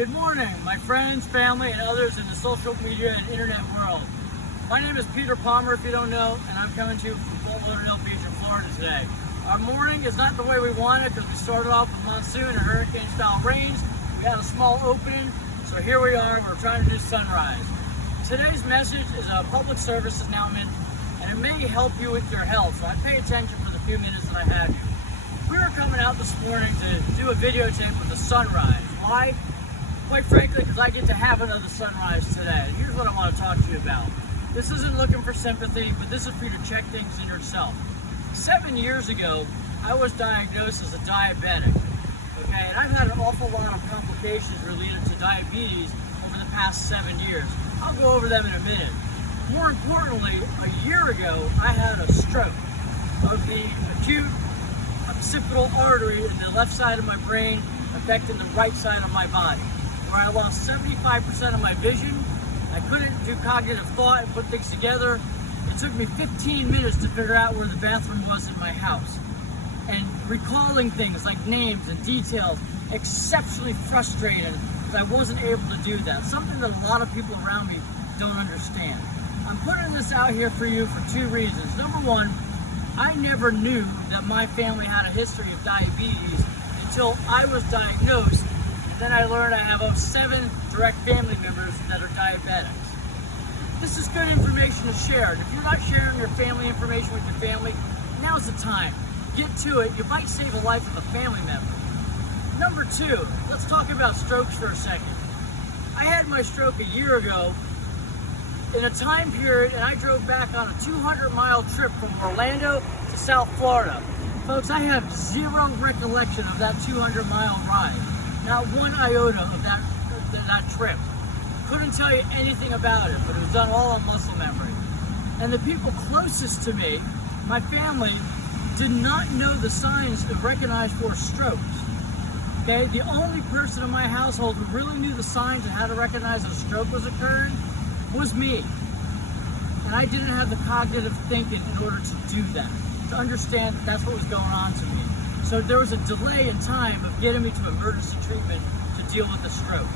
Good morning, my friends, family, and others in the social media and internet world. My name is Peter Palmer, if you don't know, and I'm coming to you from Fort Lauderdale Beach in Florida today. Our morning is not the way we want it because we started off with monsoon and hurricane-style rains. We had a small opening, so here we are. We're trying to do sunrise. Today's message is a public service announcement, and it may help you with your health, so I pay attention for the few minutes that I have you. We were coming out this morning to do a videotape of the sunrise. Why? Quite frankly, because I get to have another sunrise today. And here's what I want to talk to you about. This isn't looking for sympathy, but this is for you to check things in yourself. 7 years ago, I was diagnosed as a diabetic. Okay, and I've had an awful lot of complications related to diabetes over the past 7 years. I'll go over them in a minute. More importantly, a year ago, I had a stroke of the acute occipital artery in the left side of my brain affecting the right side of my body, where I lost 75% of my vision. I couldn't do cognitive thought and put things together. It took me 15 minutes to figure out where the bathroom was in my house. And recalling things like names and details, exceptionally frustrating because I wasn't able to do that. Something that a lot of people around me don't understand. I'm putting this out here for you for two reasons. Number one, I never knew that my family had a history of diabetes until I was diagnosed. Then I learned I have 7 direct family members that are diabetics. This is good information to share. And if you're not sharing your family information with your family, now's the time. Get to it. You might save a life of a family member. Number 2, let's talk about strokes for a second. I had my stroke a year ago in a time period, and I drove back on a 200-mile trip from Orlando to South Florida. Folks, I have zero recollection of that 200-mile ride. Not one iota of that trip. Couldn't tell you anything about it, but it was done all on muscle memory. And the people closest to me, my family, did not know the signs to recognize for strokes. Okay, the only person in my household who really knew the signs and how to recognize that a stroke was occurring was me. And I didn't have the cognitive thinking in order to do that, to understand that that's what was going on to me. So there was a delay in time of getting me to emergency treatment to deal with the stroke.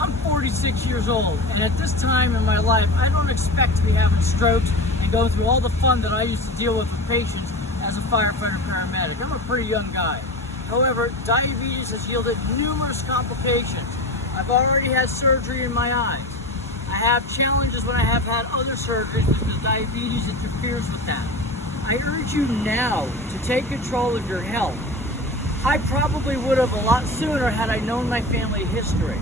I'm 46 years old, and at this time in my life, I don't expect to be having strokes and go through all the fun that I used to deal with patients as a firefighter paramedic. I'm a pretty young guy. However, diabetes has yielded numerous complications. I've already had surgery in my eyes. I have challenges when I have had other surgeries because diabetes interferes with that. I urge you now to take control of your health. I probably would have a lot sooner had I known my family history.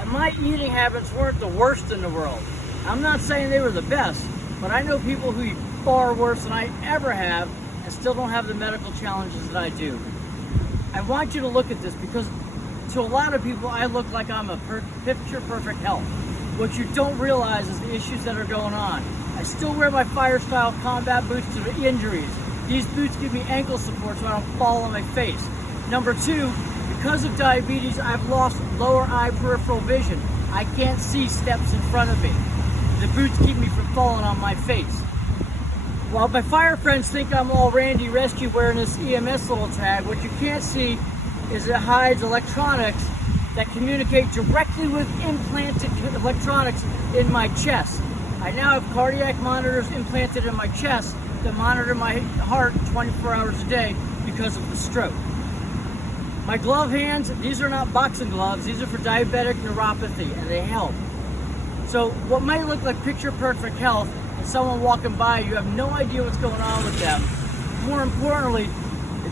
And my eating habits weren't the worst in the world. I'm not saying they were the best, but I know people who eat far worse than I ever have and still don't have the medical challenges that I do. I want you to look at this because to a lot of people, I look like I'm a picture-perfect health. What you don't realize is the issues that are going on. I still wear my fire-style combat boots due to injuries. These boots give me ankle support so I don't fall on my face. Number 2, because of diabetes, I've lost lower eye peripheral vision. I can't see steps in front of me. The boots keep me from falling on my face. While my fire friends think I'm all Randy Rescue wearing this EMS little tag, what you can't see is it hides electronics that communicate directly with implanted electronics in my chest. I now have cardiac monitors implanted in my chest that monitor my heart 24 hours a day because of the stroke. My glove hands, these are not boxing gloves, these are for diabetic neuropathy, and they help. So what might look like picture-perfect health and someone walking by, you have no idea what's going on with them. More importantly,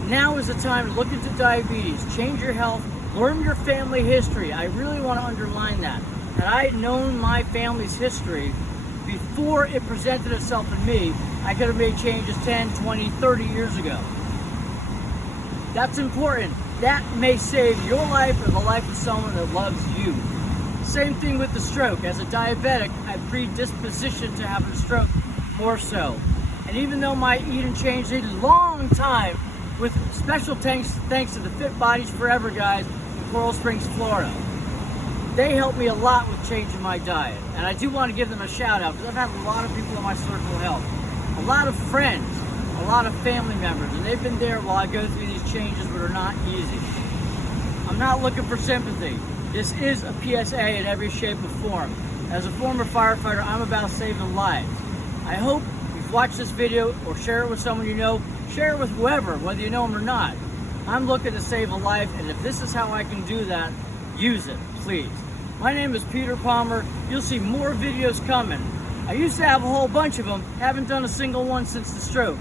now is the time to look into diabetes, change your health, learn your family history. I really want to underline that. Had I known my family's history before it presented itself in me, I could have made changes 10, 20, 30 years ago. That's important. That may save your life or the life of someone that loves you. Same thing with the stroke. As a diabetic, I have predisposition to having a stroke more so. And even though my eating changed a long time, with special thanks to the Fit Bodies Forever guys in Coral Springs, Florida. They helped me a lot with changing my diet. And I do want to give them a shout out because I've had a lot of people in my circle of health, a lot of friends, a lot of family members, and they've been there while I go through these changes that are not easy. I'm I'm not looking for sympathy. This is a PSA in every shape or form. As a former firefighter, I'm about saving lives. I hope you've watched this video or share it with someone you know. Share it with whoever, whether you know them or not. I'm looking to save a life, and if this is how I can do that, use it, please. My name is Peter Palmer. You'll see more videos coming. I used to have a whole bunch of them, haven't done a single one since the stroke.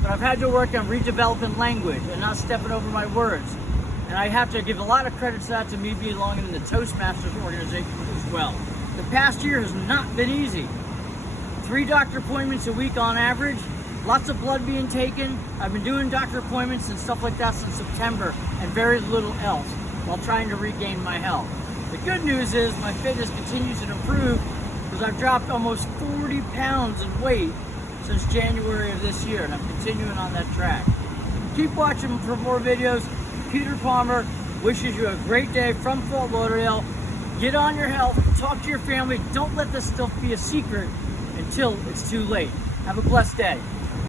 But I've had to work on redeveloping language and not stepping over my words. And I have to give a lot of credit to that to me belonging in the Toastmasters organization as well. The past year has not been easy. 3 doctor appointments a week on average, lots of blood being taken. I've been doing doctor appointments and stuff like that since September and very little else while trying to regain my health. The good news is my fitness continues to improve because I've dropped almost 40 pounds in weight since January of this year, and I'm continuing on that track. Keep watching for more videos. Peter Palmer wishes you a great day from Fort Lauderdale. Get on your health, talk to your family. Don't let this stuff be a secret until it's too late. Have a blessed day.